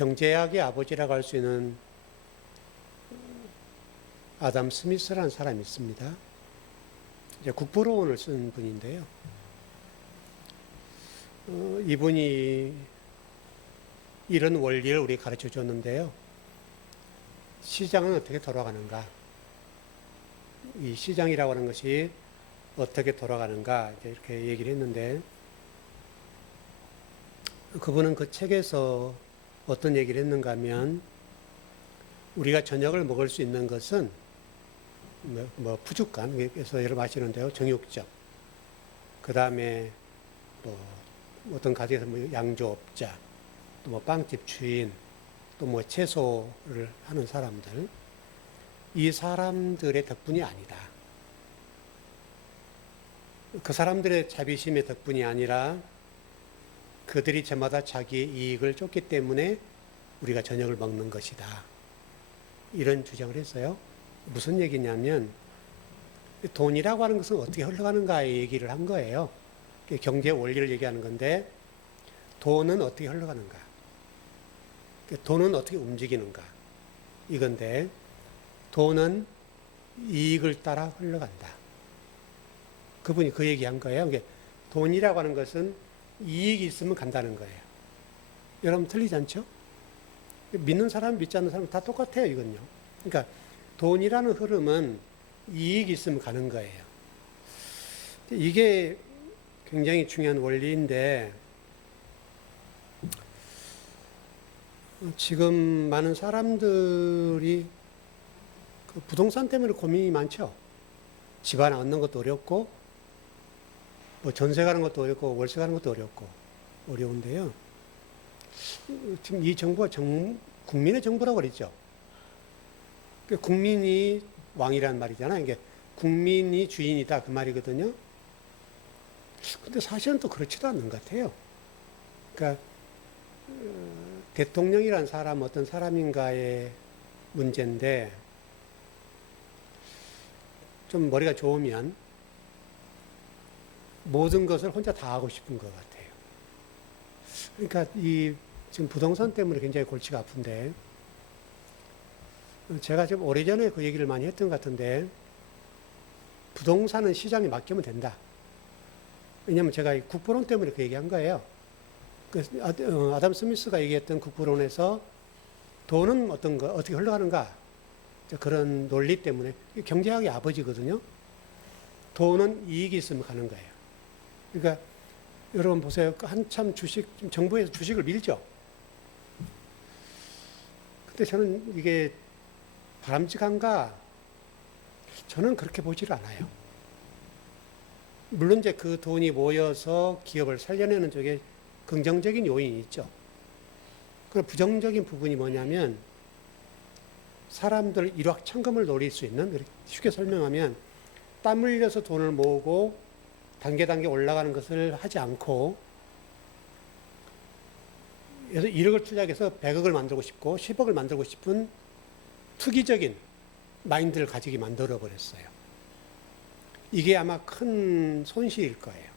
경제학의 아버지라고 할 수 있는 아담 스미스라는 사람이 있습니다. 이제 국부론을 쓴 분인데요. 이분이 이런 원리를 우리에게 가르쳐 줬는데요. 시장은 어떻게 돌아가는가? 이 시장이라고 하는 것이 어떻게 돌아가는가? 이렇게 얘기를 했는데, 그분은 그 책에서 어떤 얘기를 했는가 하면, 우리가 저녁을 먹을 수 있는 것은 푸주간, 여러 마시는데요. 정육점. 그 다음에 어떤 가게에서 양조업자, 또 빵집 주인, 또 채소를 하는 사람들. 이 사람들의 덕분이 아니다. 그 사람들의 자비심의 덕분이 아니라 그들이 저마다 자기의 이익을 쫓기 때문에 우리가 저녁을 먹는 것이다. 이런 주장을 했어요. 무슨 얘기냐면 돈이라고 하는 것은 어떻게 흘러가는가의 얘기를 한 거예요. 경제 원리를 얘기하는 건데 돈은 어떻게 흘러가는가? 돈은 어떻게 움직이는가? 이건데 돈은 이익을 따라 흘러간다. 그분이 그 얘기한 거예요. 돈이라고 하는 것은 이익이 있으면 간다는 거예요. 여러분 틀리지 않죠? 믿는 사람, 믿지 않는 사람 다 똑같아요, 이건요. 그러니까 돈이라는 흐름은 이익이 있으면 가는 거예요. 이게 굉장히 중요한 원리인데 지금 많은 사람들이 그 부동산 때문에 고민이 많죠. 집 하나 얻는 것도 어렵고 전세 가는 것도 어렵고 월세 가는 것도 어려운데요. 지금 이 정부가 국민의 정부라고 그랬죠. 국민이 왕이란 말이잖아요. 이게 국민이 주인이다 그 말이거든요. 근데 사실은 또 그렇지도 않는 것 같아요. 그러니까 대통령이란 사람 어떤 사람인가의 문제인데 좀 머리가 좋으면 모든 것을 혼자 다 하고 싶은 것 같아요. 그러니까 지금 부동산 때문에 굉장히 골치가 아픈데 제가 좀 오래전에 그 얘기를 많이 했던 것 같은데 부동산은 시장에 맡기면 된다. 왜냐하면 제가 이 국부론 때문에 그 얘기한 거예요. 아담 스미스가 얘기했던 국부론에서 돈은 어떻게 흘러가는가? 그런 논리 때문에 경제학의 아버지거든요. 돈은 이익이 있으면 가는 거예요. 그러니까 여러분 보세요. 한참 정부에서 주식을 밀죠. 근데 저는 이게 바람직한가? 저는 그렇게 보지를 않아요. 물론 이제 그 돈이 모여서 기업을 살려내는 쪽에 긍정적인 요인이 있죠. 그리고 부정적인 부분이 뭐냐면 사람들 일확천금을 노릴 수 있는, 쉽게 설명하면 땀 흘려서 돈을 모으고 단계 올라가는 것을 하지 않고 그래서 1억을 투자해서 100억을 만들고 싶고 10억을 만들고 싶은 투기적인 마인드를 가지게 만들어 버렸어요. 이게 아마 큰 손실일 거예요.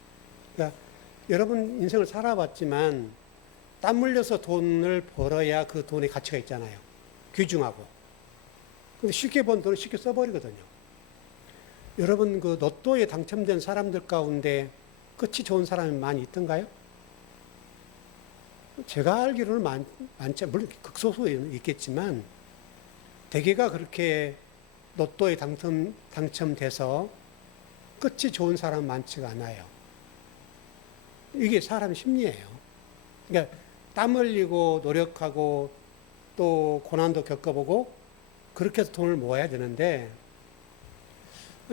그러니까 여러분 인생을 살아봤지만 땀 흘려서 돈을 벌어야 그 돈의 가치가 있잖아요. 귀중하고. 근데 쉽게 번 돈을 쉽게 써버리거든요. 여러분 그 로또에 당첨된 사람들 가운데 끝이 좋은 사람이 많이 있던가요? 제가 알기로는 많지, 물론 극소수는 있겠지만 대개가 그렇게 로또에 당첨돼서 끝이 좋은 사람은 많지가 않아요. 이게 사람 심리예요. 그러니까 땀 흘리고 노력하고 또 고난도 겪어보고 그렇게 해서 돈을 모아야 되는데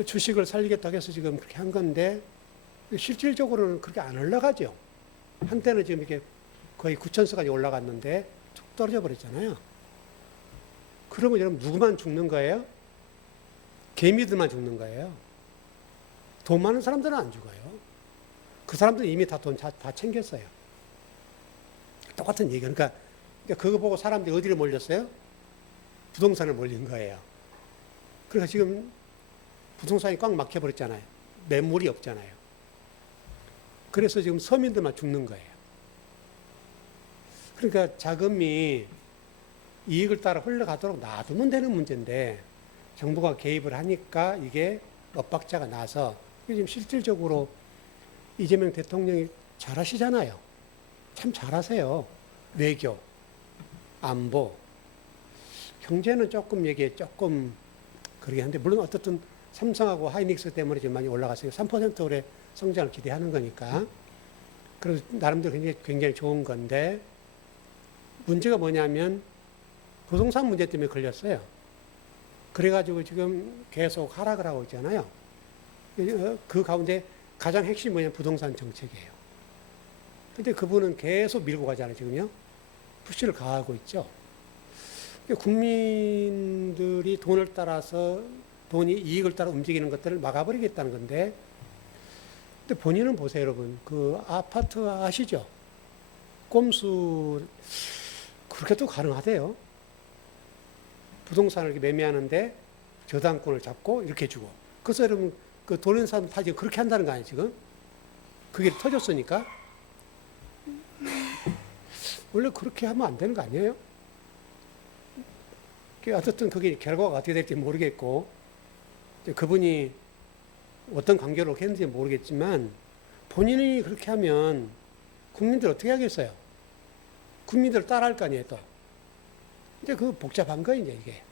주식을 살리겠다고 해서 지금 그렇게 한 건데 실질적으로는 그렇게 안 올라가죠. 한때는 지금 이렇게 거의 9천수까지 올라갔는데 쭉 떨어져 버렸잖아요. 그러면 여러분 누구만 죽는 거예요? 개미들만 죽는 거예요. 돈 많은 사람들은 안 죽어요. 그 사람들은 이미 다 돈 다 챙겼어요. 똑같은 얘기. 그러니까 그거 보고 사람들이 어디를 몰렸어요? 부동산을 몰린 거예요. 그러니까 지금 부동산이 꽉 막혀버렸잖아요. 매물이 없잖아요. 그래서 지금 서민들만 죽는 거예요. 그러니까 자금이 이익을 따라 흘러가도록 놔두면 되는 문제인데 정부가 개입을 하니까 이게 엇박자가 나서 지금 실질적으로 이재명 대통령이 잘하시잖아요. 참 잘하세요. 외교, 안보, 경제는 조금 얘기해 조금 그러긴 한데 물론 어떻든 삼성하고 하이닉스 때문에 지금 많이 올라갔어요. 3% 올해 성장을 기대하는 거니까. 그래서 나름대로 굉장히 좋은 건데 문제가 뭐냐면 부동산 문제 때문에 걸렸어요. 그래가지고 지금 계속 하락을 하고 있잖아요. 그 가운데 가장 핵심이 뭐냐면 부동산 정책이에요. 근데 그분은 계속 밀고 가잖아요, 지금요. 푸시를 가하고 있죠. 국민들이 돈을 따라서 돈이 이익을 따라 움직이는 것들을 막아버리겠다는 건데, 근데 본인은 보세요, 여러분. 그 아파트 아시죠? 꼼수, 그렇게 또 가능하대요. 부동산을 이렇게 매매하는데 저당권을 잡고 이렇게 주고. 그래서 여러분, 그 돈 있는 사람 다 지금 그렇게 한다는 거 아니에요, 지금? 그게 터졌으니까. 원래 그렇게 하면 안 되는 거 아니에요? 어쨌든 그게 결과가 어떻게 될지 모르겠고, 그분이 어떤 관계로 했는지 모르겠지만, 본인이 그렇게 하면 국민들 어떻게 하겠어요? 국민들 따라할 거 아니에요, 또. 이제 그 복잡한 거예요, 이제 이게.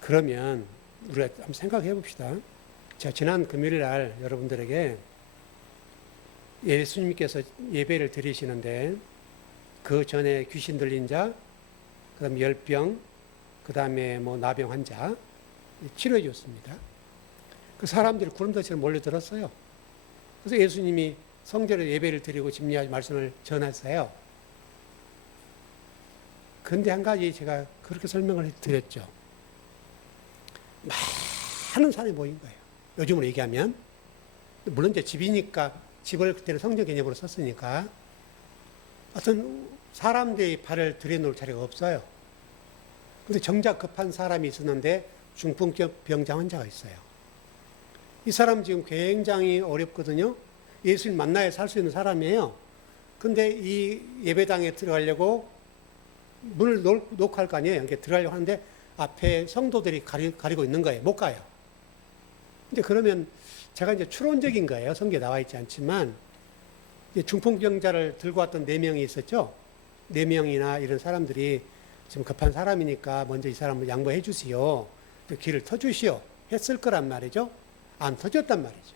그러면 우리가 한번 생각해 봅시다. 제가 지난 금요일 날 여러분들에게 예수님께서 예배를 드리시는데 그 전에 귀신 들린 자, 그 다음에 열병, 그 다음에 뭐 나병 환자 치료해 줬습니다. 그 사람들이 구름다처럼 몰려들었어요. 그래서 예수님이 성전에 예배를 드리고 집례하지 말씀을 전했어요. 그런데 한 가지 제가 그렇게 설명을 드렸죠. 많은 사람이 모인 거예요. 요즘으로 얘기하면. 물론 이제 집이니까 집을 그때는 성전 개념으로 썼으니까 어떤 사람들이 발을 들여놓을 자리가 없어요. 근데 정작 급한 사람이 있었는데 중풍적 병자 환자가 있어요. 이 사람 지금 굉장히 어렵거든요. 예수님 만나야 살 수 있는 사람이에요. 근데 이 예배당에 들어가려고 문을 놓고 할 거 아니에요. 이렇게 들어가려고 하는데 앞에 성도들이 가리고 있는 거예요. 못 가요. 근데 그러면 제가 이제 추론적인 거예요. 성경에 나와 있지 않지만 중풍병자를 들고 왔던 4명이 있었죠. 4명이나 이런 사람들이 지금 급한 사람이니까 먼저 이 사람을 양보해 주시오. 길을 터주시오. 했을 거란 말이죠. 안 터졌단 말이죠.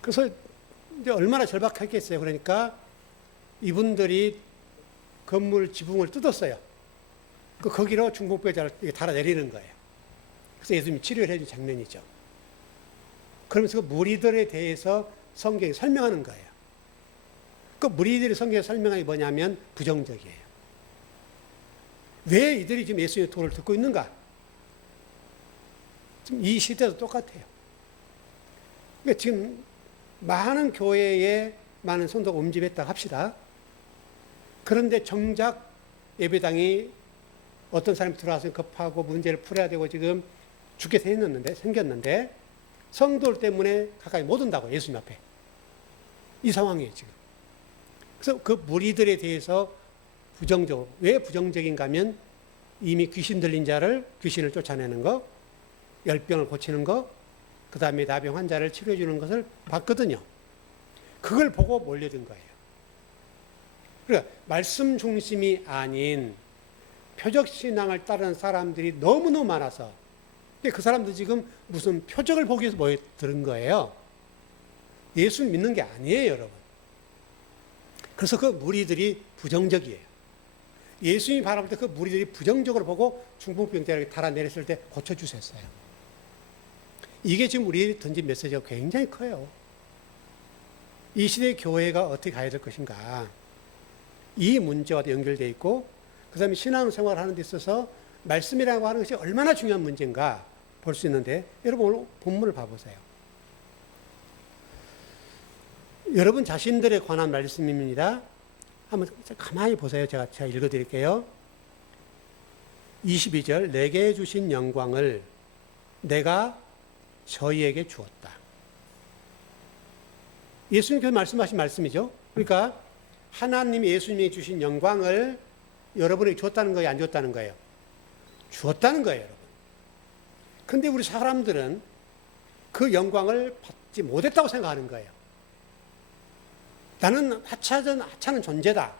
그래서 이제 얼마나 절박했겠어요. 그러니까 이분들이 건물 지붕을 뜯었어요. 거기로 중풍병자를 달아내리는 거예요. 그래서 예수님이 치료를 해준 장면이죠. 그러면서 그 무리들에 대해서 성경이 설명하는 거예요. 그 무리들이 성경에 설명하는 게 뭐냐면 부정적이에요. 왜 이들이 지금 예수님의 도를 듣고 있는가? 지금 이 시대도 똑같아요. 그러니까 지금 많은 교회에 많은 성도가 움집했다 합시다. 그런데 정작 예배당이 어떤 사람이 들어와서 급하고 문제를 풀어야 되고 지금 죽게 생겼는데 성도들 때문에 가까이 못 온다고 예수님 앞에. 이 상황이에요 지금. 그래서 그 무리들에 대해서 부정적으로. 왜 부정적인가 하면 이미 귀신 들린 자를 귀신을 쫓아내는 거, 열병을 고치는 거, 그 다음에 나병 환자를 치료해 주는 것을 봤거든요. 그걸 보고 몰려든 거예요. 그러니까 말씀 중심이 아닌 표적 신앙을 따르는 사람들이 너무너무 많아서 그 사람들 지금 무슨 표적을 보기 위해서 모여드는 거예요. 예수를 믿는 게 아니에요, 여러분. 그래서 그 무리들이 부정적이에요. 예수님이 바라볼 때 그 무리들이 부정적으로 보고 중풍병자를 달아내렸을 때 고쳐주셨어요. 이게 지금 우리 던진 메시지가 굉장히 커요. 이 시대의 교회가 어떻게 가야 될 것인가. 이 문제와 연결되어 있고 그 다음에 신앙생활을 하는 데 있어서 말씀이라고 하는 것이 얼마나 중요한 문제인가 볼 수 있는데 여러분 오늘 본문을 봐보세요. 여러분 자신들에 관한 말씀입니다. 한번 가만히 보세요. 제가 읽어드릴게요. 22절 내게 주신 영광을 내가 저희에게 주었다. 예수님께서 말씀하신 말씀이죠. 그러니까 하나님이 예수님이 주신 영광을 여러분에게 줬다는 거예요? 안 줬다는 거예요? 주었다는 거예요, 여러분. 근데 우리 사람들은 그 영광을 받지 못했다고 생각하는 거예요. 나는 하찮은 존재다.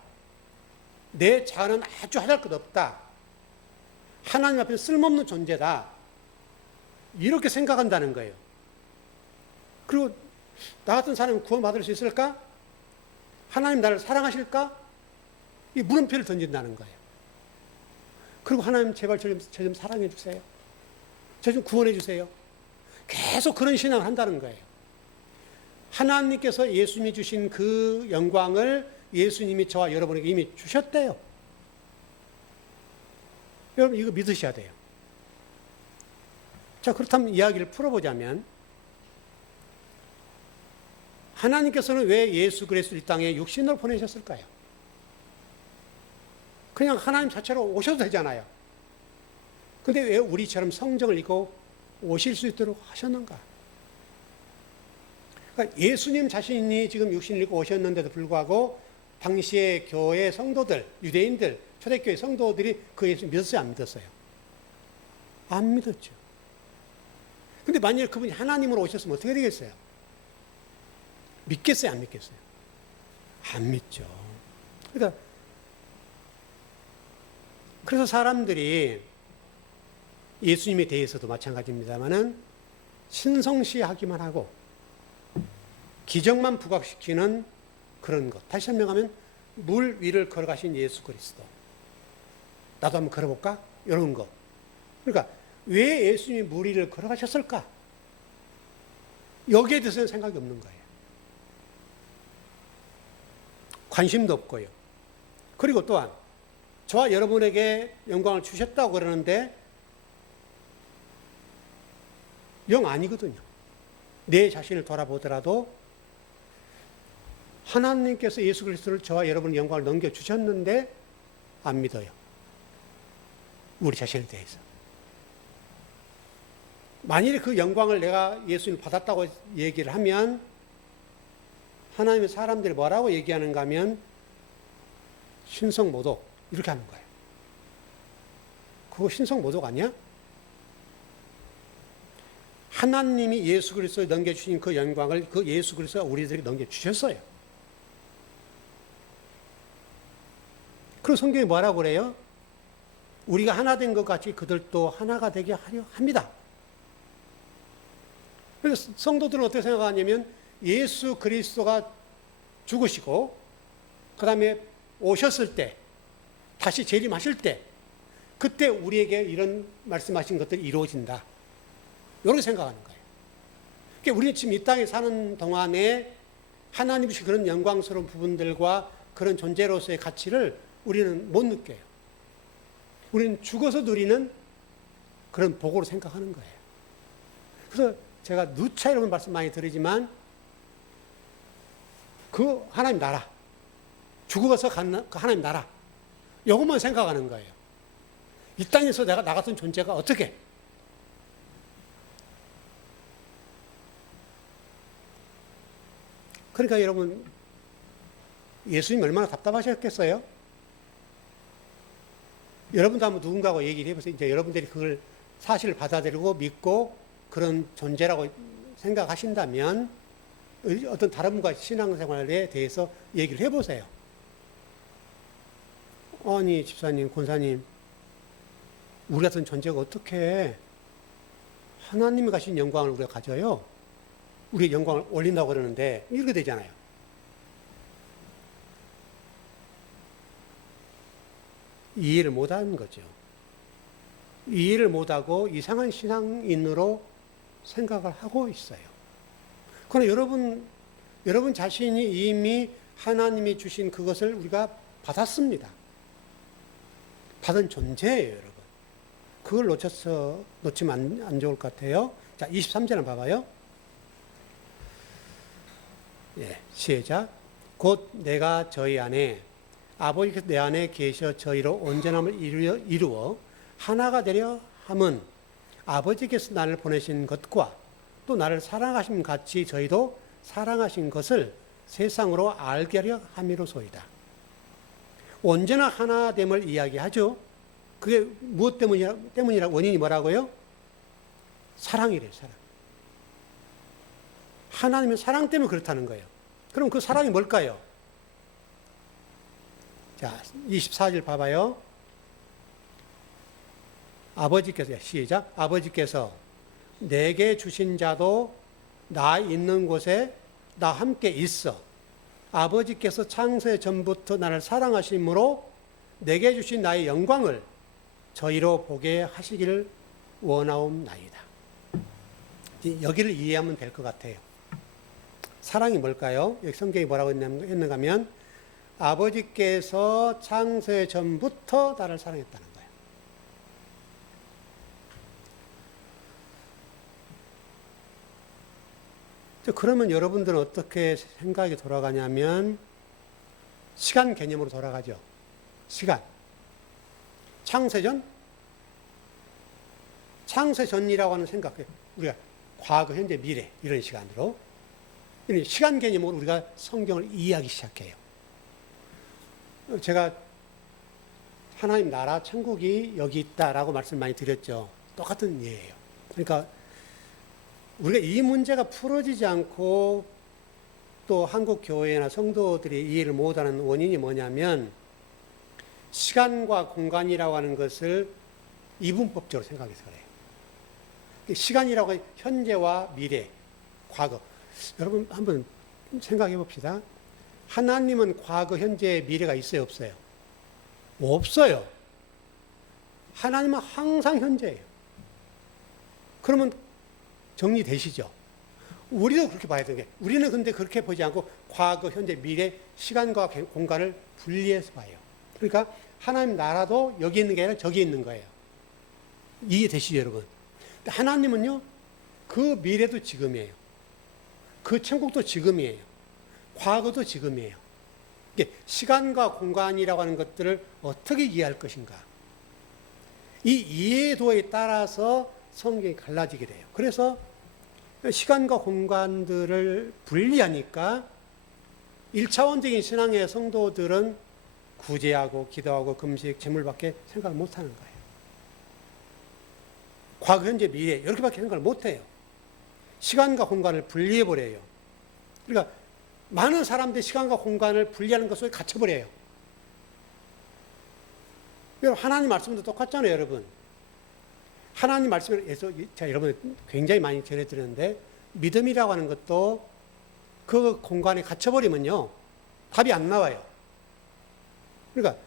내 자아는 아주 하잘 것 없다. 하나님 앞에 쓸모없는 존재다. 이렇게 생각한다는 거예요. 그리고 나 같은 사람이 구원받을 수 있을까? 하나님 나를 사랑하실까? 이 물음표를 던진다는 거예요. 그리고 하나님 제발 저 좀 사랑해 주세요. 저 좀 구원해 주세요. 계속 그런 신앙을 한다는 거예요. 하나님께서 예수님이 주신 그 영광을 예수님이 저와 여러분에게 이미 주셨대요. 여러분 이거 믿으셔야 돼요. 자, 그렇다면 이야기를 풀어보자면 하나님께서는 왜 예수 그리스도를 이 땅에 육신으로 보내셨을까요? 그냥 하나님 자체로 오셔도 되잖아요. 근데 왜 우리처럼 성경을 읽고 오실 수 있도록 하셨는가? 그러니까 예수님 자신이 지금 육신을 입고 오셨는데도 불구하고 당시의 교회 성도들, 유대인들, 초대교회 성도들이 그 예수 믿었어요, 안 믿었어요? 안 믿었죠. 근데 만약에 그분이 하나님으로 오셨으면 어떻게 되겠어요? 믿겠어요, 안 믿겠어요? 안 믿죠. 그러니까 그래서 사람들이 예수님에 대해서도 마찬가지입니다만은 신성시하기만 하고 기적만 부각시키는 그런 것. 다시 설명하면 물 위를 걸어가신 예수 그리스도. 나도 한번 걸어볼까? 이런 거. 그러니까 왜 예수님이 물 위를 걸어가셨을까? 여기에 대해서는 생각이 없는 거예요. 관심도 없고요. 그리고 또한 저와 여러분에게 영광을 주셨다고 그러는데 영 아니거든요. 내 자신을 돌아보더라도 하나님께서 예수 그리스도를 저와 여러분 영광을 넘겨주셨는데 안 믿어요. 우리 자신에 대해서. 만일에 그 영광을 내가 예수님을 받았다고 얘기를 하면 하나님의 사람들이 뭐라고 얘기하는가 하면 신성모독 이렇게 하는 거예요. 그거 신성모독 아니야? 하나님이 예수 그리스도에 넘겨주신 그 영광을 그 예수 그리스도가 우리들에게 넘겨주셨어요. 그리고 성경이 뭐라고 그래요? 우리가 하나 된 것 같이 그들도 하나가 되게 하려 합니다. 그래서 성도들은 어떻게 생각하냐면 예수 그리스도가 죽으시고 그 다음에 오셨을 때 다시 재림하실 때 그때 우리에게 이런 말씀하신 것들이 이루어진다. 이렇게 생각하는 거예요. 그러니까 우리는 지금 이 땅에 사는 동안에 하나님 주신 그런 영광스러운 부분들과 그런 존재로서의 가치를 우리는 못 느껴요. 우리는 죽어서 누리는 그런 복으로 생각하는 거예요. 그래서 제가 누차 이런 말씀 많이 드리지만 그 하나님 나라, 죽어서 가는 그 하나님 나라, 이것만 생각하는 거예요. 이 땅에서 내가 나 같은 존재가 어떻게? 그러니까 여러분, 예수님 얼마나 답답하셨겠어요? 여러분도 한번 누군가하고 얘기를 해보세요. 이제 여러분들이 그걸 사실을 받아들이고 믿고 그런 존재라고 생각하신다면 어떤 다른 분과 신앙생활에 대해서 얘기를 해보세요. 아니 집사님, 권사님, 우리 같은 존재가 어떻게 하나님이 가신 영광을 우리가 가져요? 우리의 영광을 올린다고 그러는데 이렇게 되잖아요. 이해를 못하는 거죠. 이해를 못하고 이상한 신앙인으로 생각을 하고 있어요. 그러나 여러분 자신이 이미 하나님이 주신 그것을 우리가 받았습니다. 받은 존재예요, 여러분. 그걸 놓치면 안 좋을 것 같아요. 자, 23절을 봐봐요. 예, 시작. 곧 내가 저희 안에 아버지께서 내 안에 계셔 저희로 온전함을 이루어 하나가 되려 함은 아버지께서 나를 보내신 것과 또 나를 사랑하신 같이 저희도 사랑하신 것을 세상으로 알게 하려 함이로소이다. 언제나 하나됨을 이야기하죠. 그게 무엇 때문이라 원인이 뭐라고요? 사랑이래요, 사랑. 하나님의 사랑 때문에 그렇다는 거예요. 그럼 그 사랑이 뭘까요? 자, 24절 봐봐요. 아버지께서, 시작. 아버지께서 내게 주신 자도 나 있는 곳에 나 함께 있어. 아버지께서 창세 전부터 나를 사랑하심으로 내게 주신 나의 영광을 저희로 보게 하시기를 원하옵나이다. 여기를 이해하면 될 것 같아요. 사랑이 뭘까요? 여기 성경이 뭐라고 했는가 하면 아버지께서 창세 전부터 나를 사랑했다는 거예요. 그러면 여러분들은 어떻게 생각이 돌아가냐면 시간 개념으로 돌아가죠. 시간. 창세전? 창세전이라고 하는 생각, 우리가 과거, 현재, 미래 이런 시간으로 시간 개념으로 우리가 성경을 이해하기 시작해요. 제가 하나님 나라 천국이 여기 있다라고 말씀 많이 드렸죠. 똑같은 예예요. 그러니까 우리가 이 문제가 풀어지지 않고 또 한국 교회나 성도들이 이해를 못하는 원인이 뭐냐면 시간과 공간이라고 하는 것을 이분법적으로 생각해서 그래요. 시간이라고 하면 현재와 미래, 과거. 여러분 한번 생각해 봅시다. 하나님은 과거, 현재, 미래가 있어요, 없어요? 없어요. 하나님은 항상 현재예요. 그러면 정리되시죠? 우리도 그렇게 봐야 되는 게, 우리는 근데 그렇게 보지 않고 과거, 현재, 미래, 시간과 공간을 분리해서 봐요. 그러니까 하나님 나라도 여기 있는 게 아니라 저기 있는 거예요. 이해되시죠, 여러분? 근데 하나님은요, 그 미래도 지금이에요. 그 천국도 지금이에요. 과거도 지금이에요. 시간과 공간이라고 하는 것들을 어떻게 이해할 것인가. 이 이해도에 따라서 성경이 갈라지게 돼요. 그래서 시간과 공간들을 분리하니까 1차원적인 신앙의 성도들은 구제하고 기도하고 금식, 제물밖에 생각을 못하는 거예요. 과거, 현재, 미래 이렇게밖에 생각을 못해요. 시간과 공간을 분리해버려요. 그러니까 많은 사람들이 시간과 공간을 분리하는 것 속에 갇혀버려요. 여러분 하나님 말씀도 똑같잖아요, 여러분. 하나님 말씀에서 제가 여러분 굉장히 많이 전해드렸는데 믿음이라고 하는 것도 그 공간에 갇혀버리면요 답이 안 나와요. 그러니까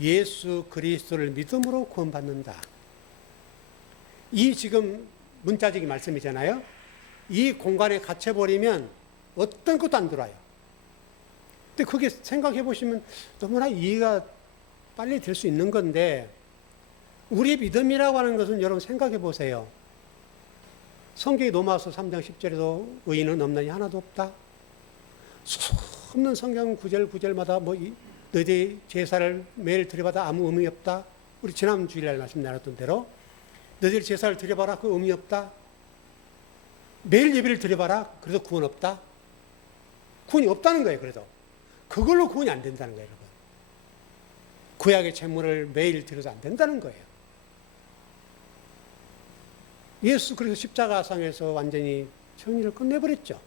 예수 그리스도를 믿음으로 구원받는다. 이 지금 문자적인 말씀이잖아요. 이 공간에 갇혀버리면 어떤 것도 안 들어와요. 근데 그게 생각해 보시면 너무나 이해가 빨리 될 수 있는 건데 우리의 믿음이라고 하는 것은 여러분 생각해 보세요. 성경이 로마서 3장 10절에도 의인은 없나니 하나도 없다. 수없는 성경 구절마다 너희 제사를 매일 드려봐도 아무 의미 없다. 우리 지난 주일날 말씀 나눴던 대로 너희들 제사를 드려봐라 그 의미 없다. 매일 예배를 드려봐라 그래도 구원 없다. 구원이 없다는 거예요. 그래도 그걸로 구원이 안 된다는 거예요. 여러분. 구약의 제물을 매일 드려도 안 된다는 거예요. 예수 그래서 십자가상에서 완전히 정의를 끝내버렸죠.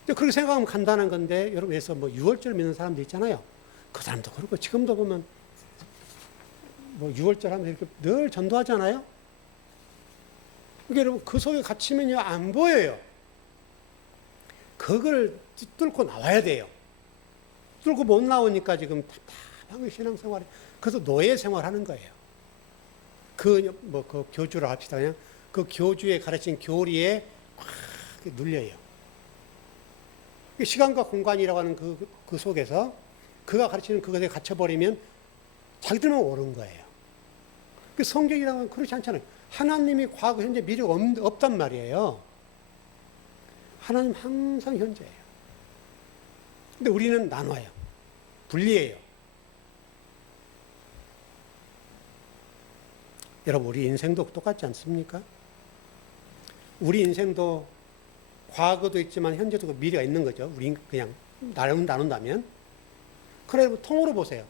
근데 그렇게 생각하면 간단한 건데 여러분 그래서 유월절 믿는 사람도 있잖아요. 그 사람도 그렇고 지금도 보면 유월절 하면 이렇게 늘 전도하잖아요. 그러니까 여러분 그 속에 갇히면요 안 보여요. 그걸 뚫고 나와야 돼요. 뚫고 못 나오니까 지금 답답한 신앙생활에 그래서 노예 생활하는 거예요. 그 교주를 합시다. 그냥 그 교주에 가르친 교리에 꽉 눌려요. 시간과 공간이라고 하는 그 속에서 그가 가르치는 그것에 갇혀버리면 자기들만 옳은 거예요. 그 성경이라고 하면 그렇지 않잖아요. 하나님이 과거, 현재, 미래가 없단 말이에요. 하나님 항상 현재예요. 근데 우리는 나눠요. 분리해요. 여러분 우리 인생도 똑같지 않습니까? 우리 인생도 과거도 있지만 현재도 미래가 있는 거죠. 우리 그냥 나눈다면 그래, 통으로 보세요.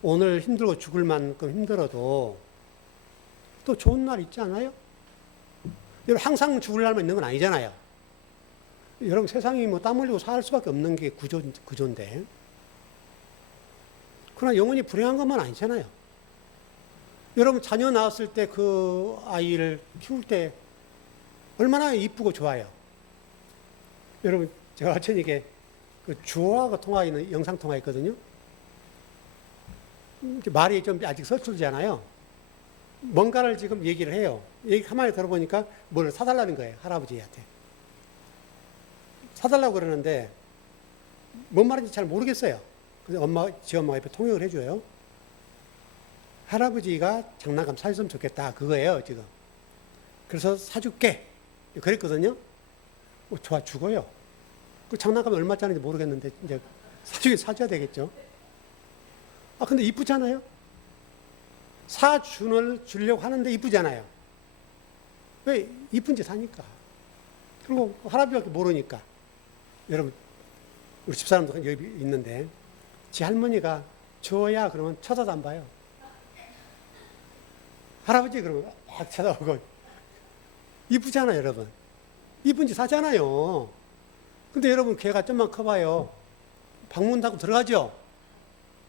오늘 힘들고 죽을 만큼 힘들어도 또 좋은 날 있지 않아요? 여러분, 항상 죽을 날만 있는 건 아니잖아요. 여러분, 세상이 뭐 땀 흘리고 살 수밖에 없는 게 구조인데. 그러나 영원히 불행한 것만 아니잖아요. 여러분, 자녀 낳았을 때 그 아이를 키울 때 얼마나 이쁘고 좋아요. 여러분, 제가 저녁에 그 주어하고 통화하는 영상 통화했거든요. 말이 좀 아직 서툴잖아요. 뭔가를 지금 얘기를 해요. 얘기 가만히 들어보니까 뭘 사달라는 거예요. 할아버지한테. 사달라고 그러는데 뭔 말인지 잘 모르겠어요. 그래서 지 엄마가 옆에 통역을 해줘요. 할아버지가 장난감 사줬으면 좋겠다. 그거예요, 지금. 그래서 사줄게. 그랬거든요. 좋아, 죽어요. 그 장난감이 얼마짜리인지 모르겠는데, 이제 사주긴 사줘야 되겠죠. 아, 근데 이쁘잖아요? 주려고 하는데 이쁘잖아요. 왜? 이쁜지 사니까. 그리고 할아버지밖에 모르니까. 여러분, 우리 집사람도 여기 있는데, 지 할머니가 줘야 그러면 쳐다도 안 봐요. 할아버지 그러면 막 쳐다보고. 이쁘잖아요, 여러분. 이쁜지 사잖아요. 근데 여러분, 걔가 좀만 커봐요. 방문 닫고 들어가죠?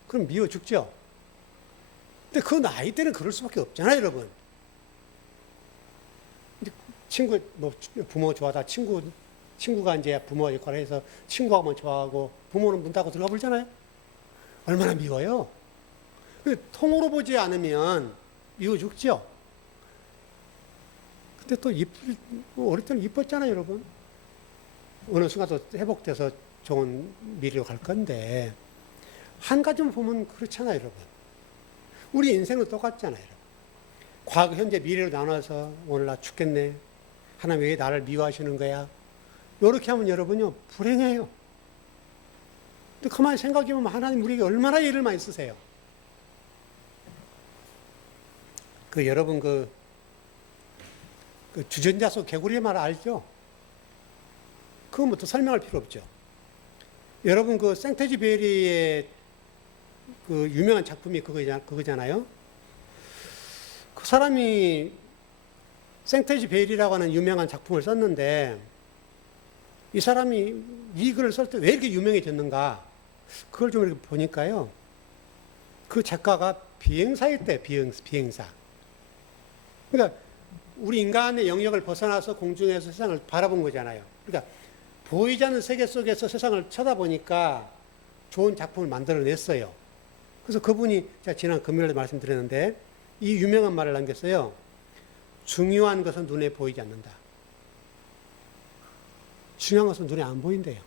그럼 미워 죽죠? 근데 그 나이 때는 그럴 수밖에 없잖아요, 여러분. 친구, 부모 좋아하다. 친구가 이제 부모 역할을 해서 친구하고만 좋아하고 부모는 문 닫고 들어가 버리잖아요? 얼마나 미워요? 통으로 보지 않으면 미워 죽죠? 근데 또 어릴 때는 이뻤잖아요, 여러분. 어느 순간 또 회복돼서 좋은 미래로 갈 건데, 한 가지만 보면 그렇잖아요, 여러분. 우리 인생은 똑같잖아요, 여러분. 과거, 현재, 미래로 나눠서 오늘 나 죽겠네. 하나님 왜 나를 미워하시는 거야? 이렇게 하면 여러분요, 불행해요. 근데 가만히 생각해보면 하나님 우리에게 얼마나 예를 많이 쓰세요. 여러분 그 주전자 속 개구리의 말 알죠? 그건 뭐 더 설명할 필요 없죠. 여러분 그 생테쥐베리의 그 유명한 작품이 그거잖아요. 그 사람이 생테쥐베리라고 하는 유명한 작품을 썼는데 이 사람이 이 글을 쓸 때 왜 이렇게 유명해졌는가? 그걸 좀 이렇게 보니까요. 그 작가가 비행사였대요. 비행사. 그러니까 우리 인간의 영역을 벗어나서 공중에서 세상을 바라본 거잖아요. 그러니까 보이지 않는 세계 속에서 세상을 쳐다보니까 좋은 작품을 만들어냈어요. 그래서 그분이 제가 지난 금요일에 말씀드렸는데 이 유명한 말을 남겼어요. 중요한 것은 눈에 보이지 않는다. 중요한 것은 눈에 안 보인대요.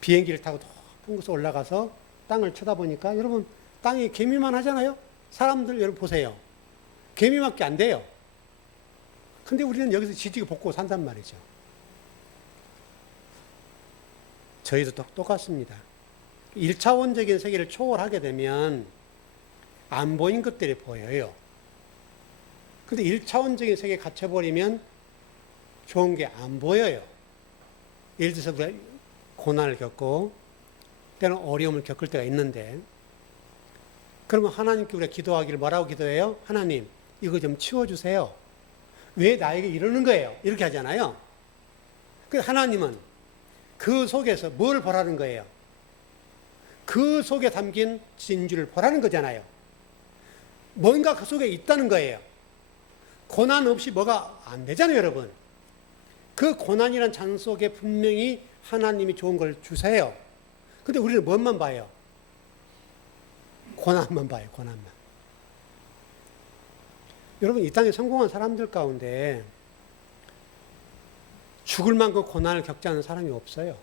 비행기를 타고 높은 곳에 올라가서 땅을 쳐다보니까 여러분 땅이 개미만 하잖아요. 사람들 여러분 보세요. 개미밖에 안 돼요. 근데 우리는 여기서 지지고 볶고 산단 말이죠. 저희도 똑같습니다. 1차원적인 세계를 초월하게 되면 안 보인 것들이 보여요. 근데 1차원적인 세계에 갇혀버리면 좋은 게 안 보여요. 예를 들어서 우리가 고난을 겪고 때는 어려움을 겪을 때가 있는데 그러면 하나님께 우리가 기도하기를 뭐라고 기도해요? 하나님 이거 좀 치워주세요. 왜 나에게 이러는 거예요? 이렇게 하잖아요. 그래서 하나님은 그 속에서 뭘 보라는 거예요? 그 속에 담긴 진주를 보라는 거잖아요. 뭔가 그 속에 있다는 거예요. 고난 없이 뭐가 안 되잖아요, 여러분. 그 고난이란 잔 속에 분명히 하나님이 좋은 걸 주세요. 근데 우리는 뭔만 봐요? 고난만 봐요, 고난만. 여러분, 이 땅에 성공한 사람들 가운데 죽을 만큼 고난을 겪지 않은 사람이 없어요.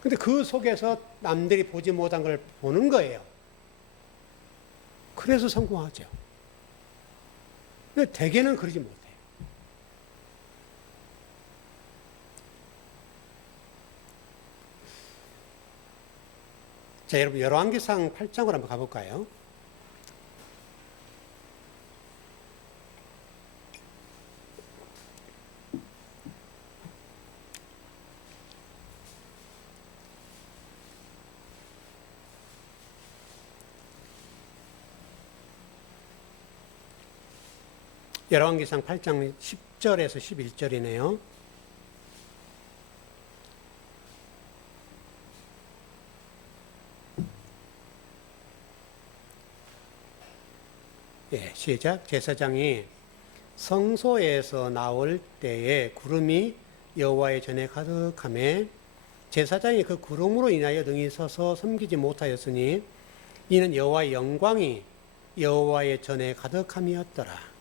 근데 그 속에서 남들이 보지 못한 걸 보는 거예요. 그래서 성공하죠. 근데 대개는 그러지 못해요. 자, 여러분, 열왕기상 8장으로 한번 가볼까요? 열왕기상 8장 10절에서 11절이네요. 예, 시작. 제사장이 성소에서 나올 때에 구름이 여호와의 전에 가득하매 제사장이 그 구름으로 인하여 등이 서서 섬기지 못하였으니 이는 여호와의 영광이 여호와의 전에 가득함이었더라.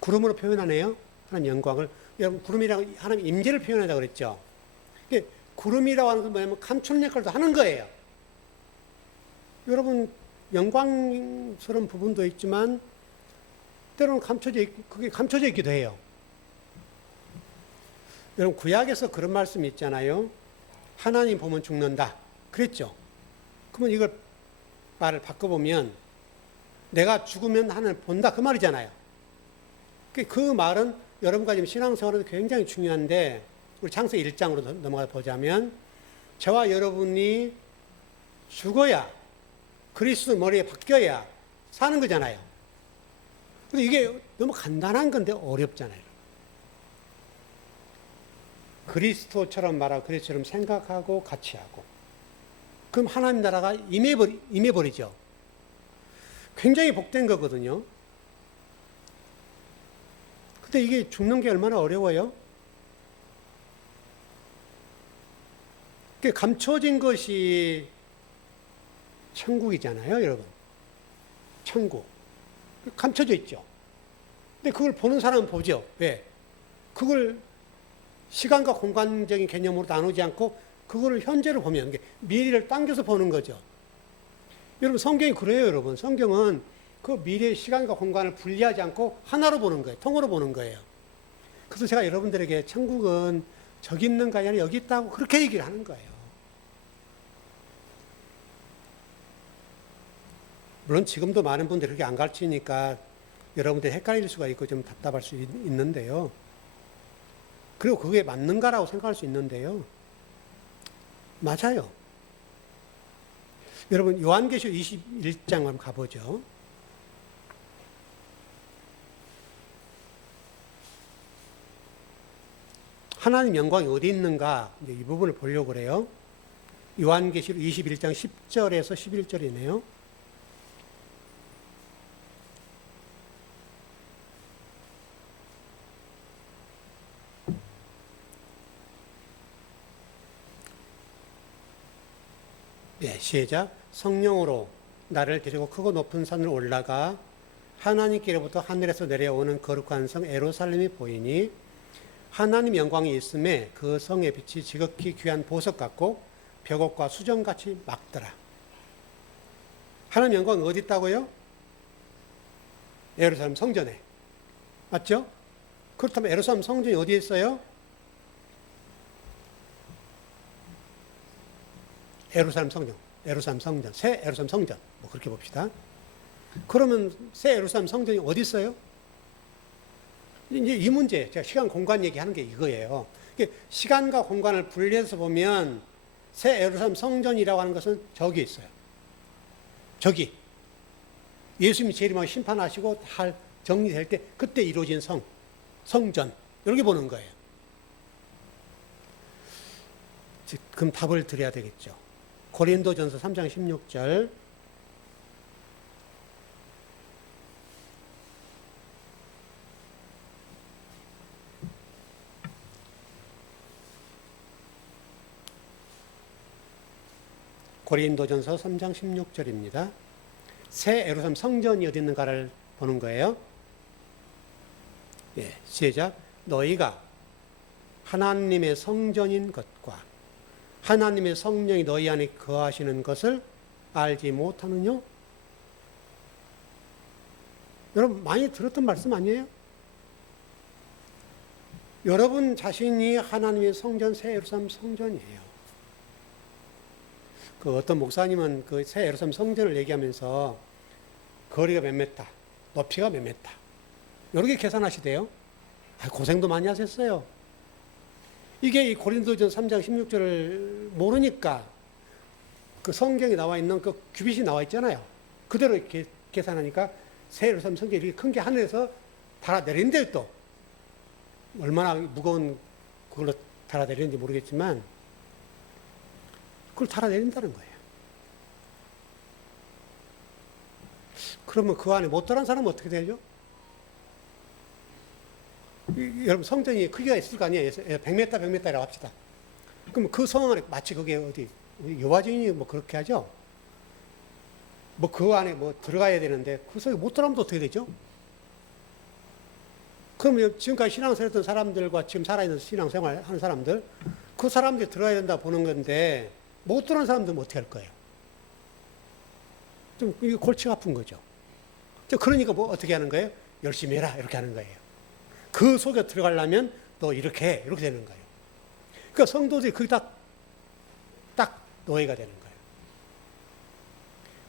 구름으로 표현하네요. 하나님 영광을. 여러분, 구름이라고 하나님 임재를 표현한다고 그랬죠. 구름이라고 하는 건 뭐냐면 감추는 역할도 하는 거예요. 여러분, 영광스러운 부분도 있지만 때로는 그게 감춰져 있기도 해요. 여러분, 구약에서 그런 말씀이 있잖아요. 하나님 보면 죽는다. 그랬죠. 그러면 이걸 말을 바꿔보면 내가 죽으면 하나님 본다. 그 말이잖아요. 그 말은 여러분과 지금 신앙생활에도 굉장히 중요한데 우리 창세기 1장으로 넘어가 보자면 저와 여러분이 죽어야 그리스도 머리에 박혀야 사는 거잖아요. 근데 이게 너무 간단한 건데 어렵잖아요. 그리스도처럼 말하고 그리스도처럼 생각하고 같이 하고 그럼 하나님 나라가 임해버리죠. 굉장히 복된 거거든요. 근데 이게 죽는 게 얼마나 어려워요? 감춰진 것이 천국이잖아요, 여러분. 천국. 감춰져 있죠. 근데 그걸 보는 사람은 보죠. 왜? 그걸 시간과 공간적인 개념으로 나누지 않고 그거를 현재로 보면 미래를 당겨서 보는 거죠. 여러분, 성경이 그래요, 여러분. 성경은 그 미래의 시간과 공간을 분리하지 않고 하나로 보는 거예요. 통으로 보는 거예요. 그래서 제가 여러분들에게 천국은 저기 있는가 아니라 여기 있다고 그렇게 얘기를 하는 거예요. 물론 지금도 많은 분들이 그렇게 안 가르치니까 여러분들이 헷갈릴 수가 있고 좀 답답할 수 있는데요. 그리고 그게 맞는가라고 생각할 수 있는데요. 맞아요. 여러분, 요한계시록 21장 한번 가보죠. 하나님 영광이 어디 있는가, 이제 이 부분을 보려고 그래요. 요한계시록 21장 10절에서 11절이네요. 네, 시작. 성령으로 나를 데리고 크고 높은 산을 올라가 하나님께로부터 하늘에서 내려오는 거룩한 성 예루살렘이 보이니 하나님 영광이 있음에 그 성의 빛이 지극히 귀한 보석 같고 벽옥과 수정같이 막더라. 하나님 영광이 어디 있다고요? 예루살렘 성전에. 맞죠? 그렇다면 예루살렘 성전이 어디에 있어요? 예루살렘 성전, 새 예루살렘 성전, 뭐 그렇게 봅시다. 그러면 새 예루살렘 성전이 어디 있어요? 이제 이 문제, 제가 시간 공간 얘기하는 게 이거예요. 시간과 공간을 분리해서 보면 새 예루살렘 성전이라고 하는 것은 저기 있어요. 저기 예수님이 재림하고 심판하시고 다 정리될 때 그때 이루어진 성전 이렇게 보는 거예요. 그럼 답을 드려야 되겠죠. 고린도전서 3장 16절. 고린도전서 3장 16절입니다. 새 예루살렘 성전이 어디 있는가를 보는 거예요. 예, 시작. 너희가 하나님의 성전인 것과 하나님의 성령이 너희 안에 거하시는 것을 알지 못하느냐? 여러분, 많이 들었던 말씀 아니에요? 여러분 자신이 하나님의 성전, 새 예루살렘 성전이에요. 그 어떤 목사님은 그 새 예루살렘 성전을 얘기하면서 거리가 몇 미터, 높이가 몇 미터, 이렇게 계산하시대요. 고생도 많이 하셨어요. 이게 이 고린도전 3장 16절을 모르니까 그 성경에 나와 있는 그 규빗이 나와 있잖아요. 그대로 이렇게 계산하니까 새 예루살렘 성전이 이렇게 큰 게 하늘에서 달아내린대요 또. 얼마나 무거운 그걸로 달아내리는지 모르겠지만 그걸 달아내린다는 거예요. 그러면 그 안에 못 들어간 사람은 어떻게 되죠? 여러분 성전이 크기가 있을 거 아니에요. 100m, 100m라고 합시다. 그럼 그 성 안에 마치 그게 어디 여호와주인이 뭐 그렇게 하죠? 뭐 그 안에 뭐 들어가야 되는데 그 속에 못 들어가면 어떻게 되죠? 그럼 지금까지 신앙생활 했던 사람들과 지금 살아있는 신앙생활 하는 사람들, 그 사람들이 들어가야 된다 보는 건데 못 들어간 사람들은 어떻게 할 거예요? 좀 이게 골치가 아픈 거죠. 그러니까 뭐 어떻게 하는 거예요? 열심히 해라 이렇게 하는 거예요. 그 속에 들어가려면 너 이렇게 해 이렇게 되는 거예요. 그러니까 성도들이 그게 딱 노예가 되는 거예요.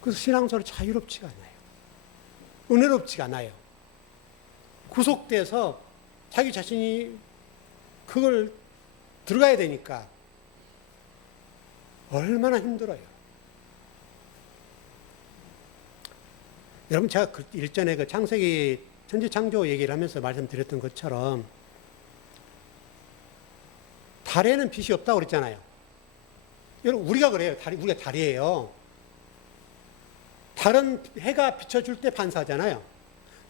그래서 신앙생활이 자유롭지가 않아요. 은혜롭지가 않아요. 구속돼서 자기 자신이 그걸 들어가야 되니까 얼마나 힘들어요. 여러분 제가 일전에 그 창세기 천지창조 얘기를 하면서 말씀드렸던 것처럼 달에는 빛이 없다고 그랬잖아요. 여러분 우리가 그래요. 우리가 달이에요. 달은 해가 비춰줄 때 반사하잖아요.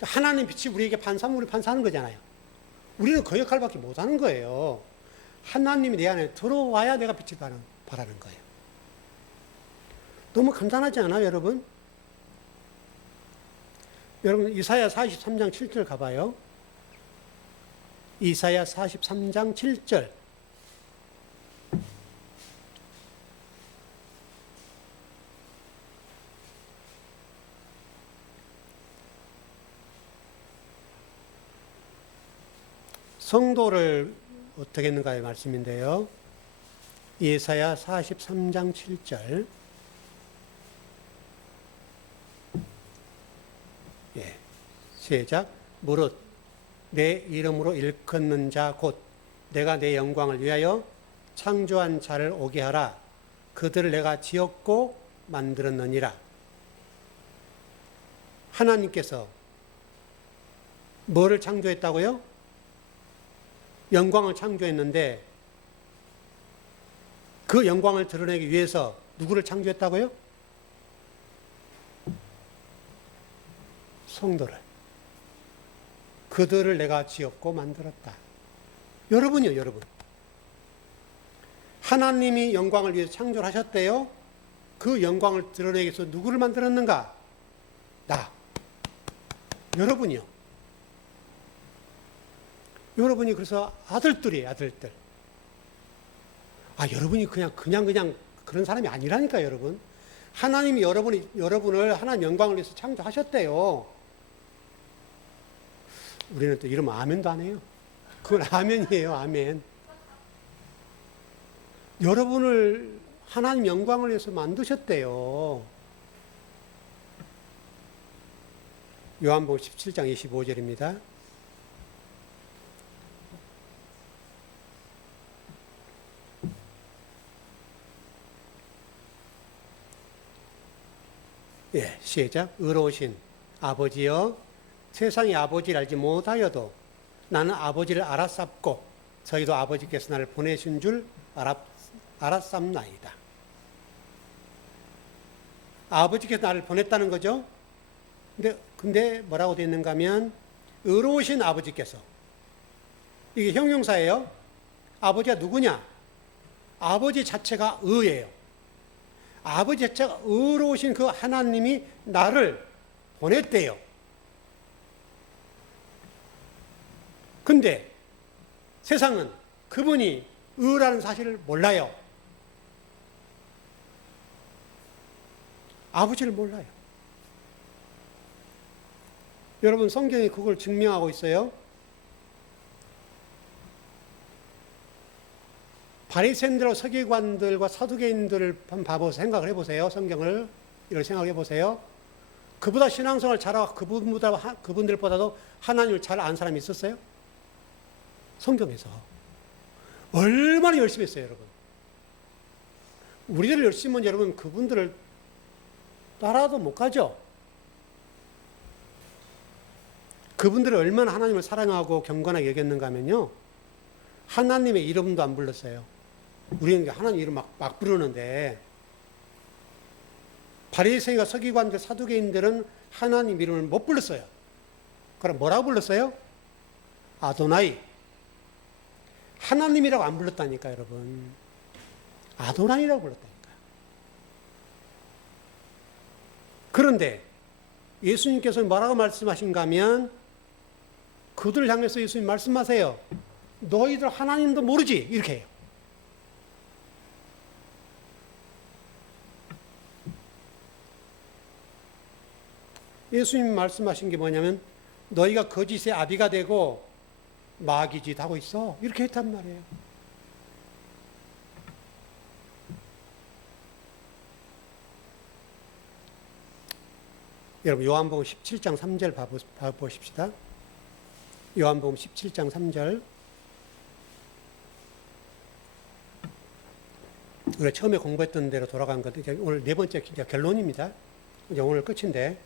하나님 빛이 우리에게 반사하면 우리 반사하는 거잖아요. 우리는 그 역할밖에 못하는 거예요. 하나님이 내 안에 들어와야 내가 빛을 발하는 거예요. 너무 간단하지 않아요, 여러분? 여러분 이사야 43장 7절 가봐요. 이사야 43장 7절. 성도를 어떻게 했는가의 말씀인데요. 이사야 43장 7절. 예, 시작. 무릇 내 이름으로 일컫는 자 곧 내가 내 영광을 위하여 창조한 자를 오게 하라. 그들을 내가 지었고 만들었느니라. 하나님께서 뭐를 창조했다고요? 영광을 창조했는데 그 영광을 드러내기 위해서 누구를 창조했다고요? 성도를. 그들을 내가 지었고 만들었다. 여러분이요, 여러분. 하나님이 영광을 위해서 창조를 하셨대요. 그 영광을 드러내기 위해서 누구를 만들었는가? 나. 여러분이요. 여러분이 그래서 아들들이에요, 아들들. 여러분이 그냥 그런 사람이 아니라니까, 여러분. 하나님이 여러분을 하나님 영광을 위해서 창조하셨대요. 우리는 또 이러면 아멘도 안 해요. 그건 아멘이에요, 아멘. 여러분을 하나님 영광을 위해서 만드셨대요. 요한복음 17장 25절입니다. 예, 시작. 의로우신 아버지여, 세상이 아버지를 알지 못하여도 나는 아버지를 알았sap고 저희도 아버지께서 나를 보내신 줄 알았sap나이다. 아버지께서 나를 보냈다는 거죠. 근데 뭐라고 되어 있는가 하면 의로우신 아버지께서, 이게 형용사예요. 아버지가 누구냐? 아버지 자체가 의예요. 아버지 자체가 의로우신 그 하나님이 나를 보냈대요. 근데 세상은 그분이 의라는 사실을 몰라요. 아버지를 몰라요. 여러분, 성경이 그걸 증명하고 있어요. 바리새인들과 서기관들과 사두개인들을 한번 봐보세요. 생각을 해보세요. 성경을 이렇게 생각해 보세요. 그보다 신앙생활 잘하고 그분들보다도 하나님을 잘 아는 사람이 있었어요? 성경에서. 얼마나 열심히 했어요, 여러분. 우리들 열심히 하면 여러분 그분들을 따라도 못 가죠. 그분들이 얼마나 하나님을 사랑하고 경건하게 여겼는가 하면요. 하나님의 이름도 안 불렀어요. 우리는 하나님 이름 막 부르는데 바리새인과 서기관들, 사두개인들은 하나님 이름을 못 불렀어요. 그럼 뭐라고 불렀어요? 아도나이. 하나님이라고 안 불렀다니까, 여러분. 아도나이라고 불렀다니까. 그런데 예수님께서 뭐라고 말씀하신가 하면 그들을 향해서 예수님 말씀하세요. 너희들 하나님도 모르지? 이렇게 해요. 예수님 말씀하신 게 뭐냐면 너희가 거짓의 아비가 되고 마귀 짓 하고 있어. 이렇게 했단 말이에요. 여러분 요한복음 17장 3절 봐보십시다. 요한복음 17장 3절. 우리가 처음에 공부했던 대로 돌아간 것, 이제 오늘 네 번째 결론입니다. 이제 오늘 끝인데,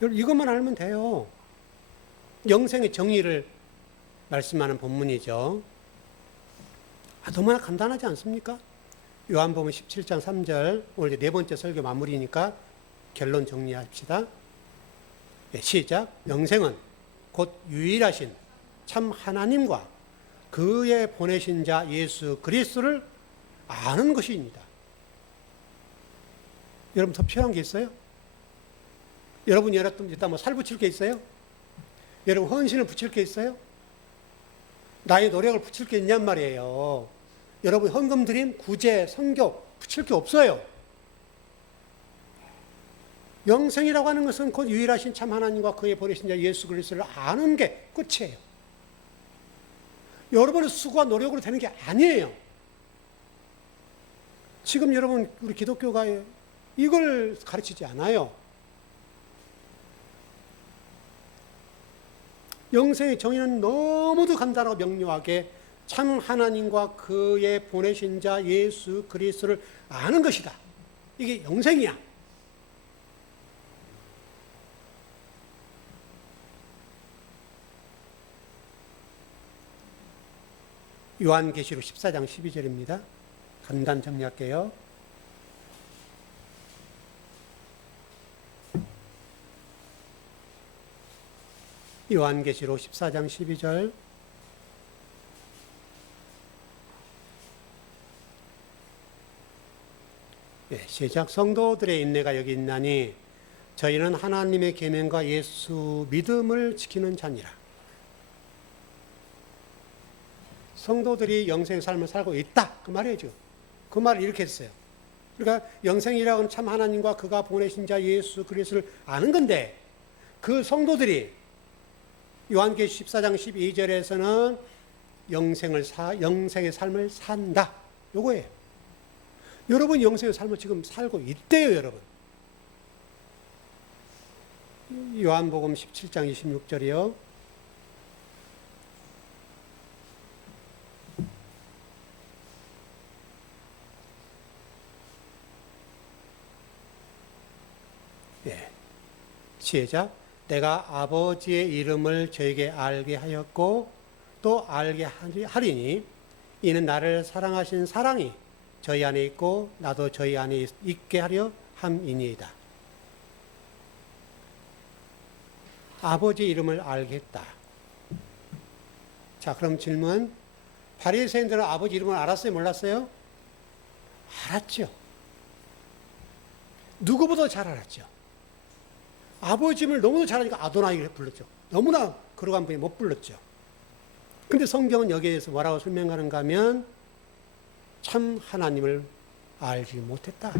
이것만 알면 돼요. 영생의 정의를 말씀하는 본문이죠. 너무나 간단하지 않습니까? 요한복음 17장 3절, 오늘 네 번째 설교 마무리니까 결론 정리합시다. 네, 시작. 영생은 곧 유일하신 참 하나님과 그의 보내신 자 예수 그리스도를 아는 것입니다. 여러분 더 필요한 게 있어요? 여러분이 일단 뭐 살 붙일 게 있어요? 여러분 헌신을 붙일 게 있어요? 나의 노력을 붙일 게 있냔 말이에요. 여러분 헌금 드림, 구제, 선교 붙일 게 없어요. 영생이라고 하는 것은 곧 유일하신 참 하나님과 그의 보내신 자 예수 그리스도를 아는 게 끝이에요. 여러분의 수고와 노력으로 되는 게 아니에요. 지금 여러분 우리 기독교가 이걸 가르치지 않아요. 영생의 정의는 너무도 간단하고 명료하게 참 하나님과 그의 보내신 자 예수 그리스도를 아는 것이다. 이게 영생이야. 요한계시록 14장 12절입니다. 간단 정리할게요. 요한계시록 14장 12절. 네, 시작. 성도들의 인내가 여기 있나니 저희는 하나님의 계명과 예수 믿음을 지키는 자니라. 성도들이 영생의 삶을 살고 있다. 그 말이에요, 지금. 그 말을 이렇게 했어요. 그러니까 영생이라고 하는 참 하나님과 그가 보내신 자 예수 그리스도를 아는 건데 그 성도들이 요한계시록 14장 12절에서는 영생의 삶을 산다. 요거예요. 여러분 영생의 삶을 지금 살고 있대요, 여러분. 요한복음 17장 26절이요. 예. 시작. 내가 아버지의 이름을 저에게 알게 하였고 또 알게 하리니 이는 나를 사랑하신 사랑이 저희 안에 있고 나도 저희 안에 있게 하려 함이니이다. 아버지 이름을 알게 했다. 자, 그럼 질문. 바리새인들은 아버지 이름을 알았어요, 몰랐어요? 알았죠. 누구보다 잘 알았죠. 아버지 이름을 너무도 잘하니까 아도나이를 불렀죠. 너무나 거룩한 분이 못 불렀죠. 근데 성경은 여기에 대해서 뭐라고 설명하는가 하면 참 하나님을 알지 못했다.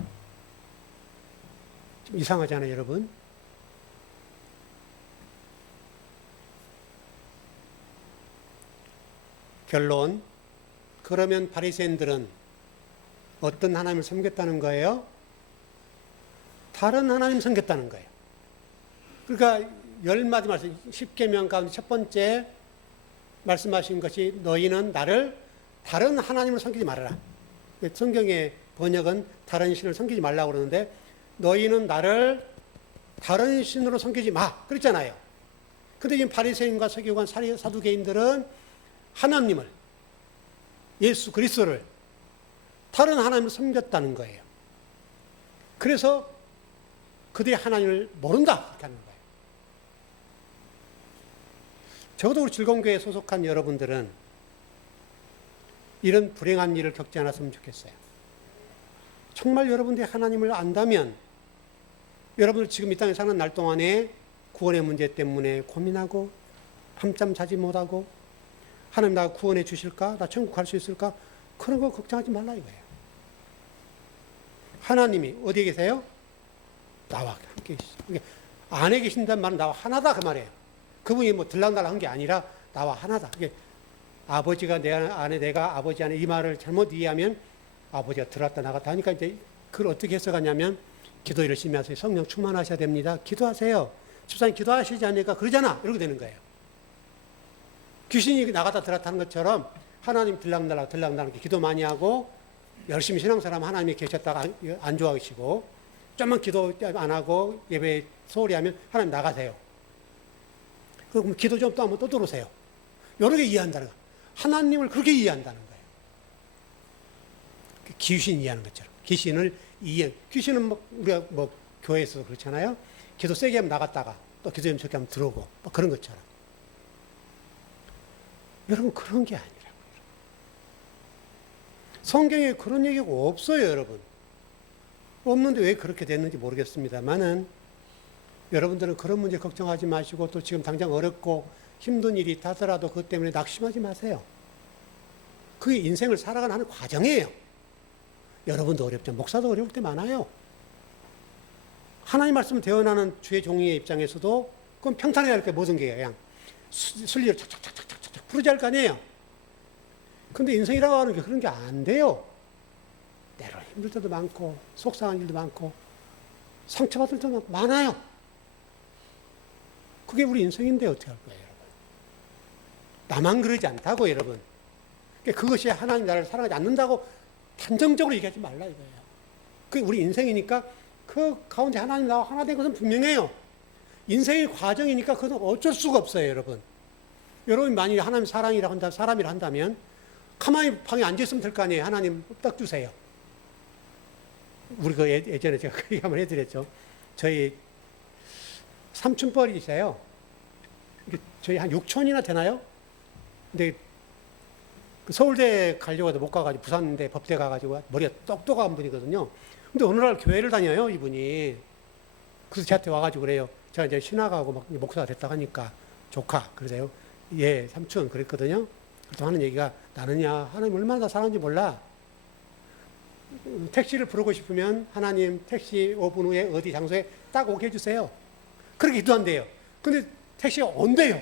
좀 이상하잖아요, 여러분. 결론. 그러면 바리새인들은 어떤 하나님을 섬겼다는 거예요? 다른 하나님 섬겼다는 거예요. 그러니까 10마디 말씀, 10계명 가운데 첫 번째 말씀하신 것이 너희는 나를 다른 하나님을 섬기지 말아라. 성경의 번역은 다른 신을 섬기지 말라고 그러는데 너희는 나를 다른 신으로 섬기지 마. 그랬잖아요. 근데 지금 바리새인과 서기관, 사두개인들은 하나님을, 예수 그리스도를 다른 하나님을 섬겼다는 거예요. 그래서 그들이 하나님을 모른다 이렇게 하는 거예요. 적어도 우리 즐거운교회에 소속한 여러분들은 이런 불행한 일을 겪지 않았으면 좋겠어요. 정말 여러분들이 하나님을 안다면 여러분들 지금 이 땅에 사는 날 동안에 구원의 문제 때문에 고민하고 밤잠 자지 못하고 하나님 나 구원해 주실까? 나 천국 갈 수 있을까? 그런 거 걱정하지 말라 이거예요. 하나님이 어디에 계세요? 나와 함께 계시죠. 안에 계신다는 말은 나와 하나다 그 말이에요. 그분이 뭐 들락날락한 게 아니라 나와 하나다. 아버지가 내 안에 내가 아버지 안에 이 말을 잘못 이해하면 아버지가 들어왔다 나갔다 하니까 이제 그걸 어떻게 해석하냐면 기도 열심히 하세요. 성령 충만하셔야 됩니다. 기도하세요. 집사님 기도하시지 않으니까 그러잖아. 이렇게 되는 거예요. 귀신이 나갔다 들어왔다 하는 것처럼 하나님 들락날락 기도 많이 하고 열심히 신앙생활 하나님이 계셨다가 안 좋아하시고 좀만 기도 안 하고 예배 소홀히 하면 하나님 나가세요. 그럼 기도 좀 또 하면 또 들어오세요. 여러 개 이해한다는 거예요. 하나님을 그렇게 이해한다는 거예요. 귀신 이해하는 것처럼. 귀신은 우리가 교회에서 그렇잖아요. 기도 세게 하면 나갔다가 또 기도 좀 적게 하면 들어오고 그런 것처럼. 여러분 그런 게 아니라고요. 성경에 그런 얘기가 없어요, 여러분. 없는데 왜 그렇게 됐는지 모르겠습니다만은 여러분들은 그런 문제 걱정하지 마시고 또 지금 당장 어렵고 힘든 일이 있다더라도 그것 때문에 낙심하지 마세요. 그게 인생을 살아가는 하는 과정이에요. 여러분도 어렵죠. 목사도 어려울 때 많아요. 하나님 말씀을 대언하는 주의 종의 입장에서도 그건 평탄해야 할 게 모든 게 그냥 순리로 착착착착착착 부르지 할 거 아니에요. 근데 인생이라고 하는 게 그런 게 안 돼요. 때로 힘들 때도 많고 속상한 일도 많고 상처받을 때도 많아요. 그게 우리 인생인데 어떻게 할 거예요, 여러분? 나만 그러지 않다고, 여러분. 그것이 하나님 나라를 사랑하지 않는다고 단정적으로 얘기하지 말라 이거예요. 그게 우리 인생이니까 그 가운데 하나님 나와 하나 된 것은 분명해요. 인생의 과정이니까 그건 어쩔 수가 없어요, 여러분. 여러분이 만약에 하나님 사랑이라 한다, 사람이라 한다면 가만히 방에 앉아있으면 될 거 아니에요. 하나님 딱 주세요. 우리 그 예전에 제가 그 얘기 한번 해드렸죠. 저희 삼촌뻘이세요. 저희 한 6촌이나 되나요? 근데 그 서울대 가려고 해도 못 가가지고 부산대 법대 가가지고 머리가 똑똑한 분이거든요. 근데 어느 날 교회를 다녀요, 이분이. 그래서 저한테 와가지고 그래요. 제가 이제 신학하고 막 목사가 됐다고 하니까 조카 그러세요. 예, 삼촌 그랬거든요. 또 하는 얘기가 나는야 하나님 얼마나 사랑하는지 몰라. 택시를 부르고 싶으면 하나님 택시 5분 후에 어디 장소에 딱 오게 해주세요. 그렇게 기도한대요. 근데 택시가 온대요.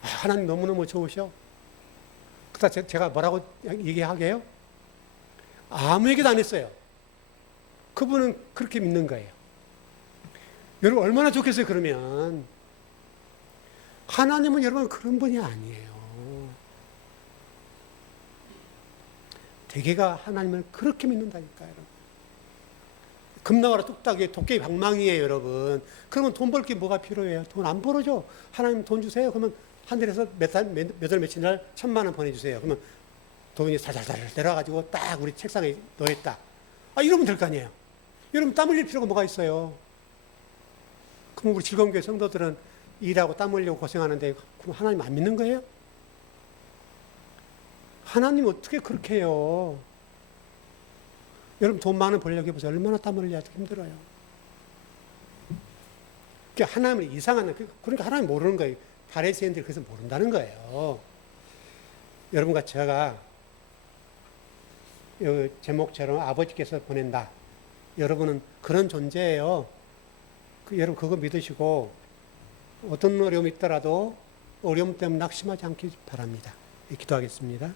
하나님 너무너무 좋으셔. 그러다 제가 뭐라고 얘기하게요? 아무 얘기도 안 했어요. 그분은 그렇게 믿는 거예요. 여러분 얼마나 좋겠어요, 그러면. 하나님은 여러분 그런 분이 아니에요. 대개가 하나님을 그렇게 믿는다니까요, 여러분. 금나와라 뚝딱 도깨비 방망이에요, 여러분. 그러면 돈 벌 게 뭐가 필요해요? 돈 안 벌어줘. 하나님 돈 주세요. 그러면 한 달에서 몇 월 며칠 날 1,000만 원 보내주세요. 그러면 돈이 살살살 내려가지고 딱 우리 책상에 넣었다. 이러면 될 거 아니에요. 여러분 땀 흘릴 필요가 뭐가 있어요? 그럼 우리 즐거운교회 성도들은 일하고 땀 흘리고 고생하는데 그럼 하나님 안 믿는 거예요? 하나님 어떻게 그렇게 해요? 여러분 돈 많은 벌려고 해보세요. 얼마나 땀 흘려야 힘들어요. 그러니까 하나님을 이상한, 그러니까 하나님 모르는 거예요. 바리새인들이 그래서 모른다는 거예요. 여러분과 제가 제목처럼 아버지께서 보낸다. 여러분은 그런 존재예요. 여러분 그거 믿으시고 어떤 어려움이 있더라도 어려움 때문에 낙심하지 않기 바랍니다. 기도하겠습니다.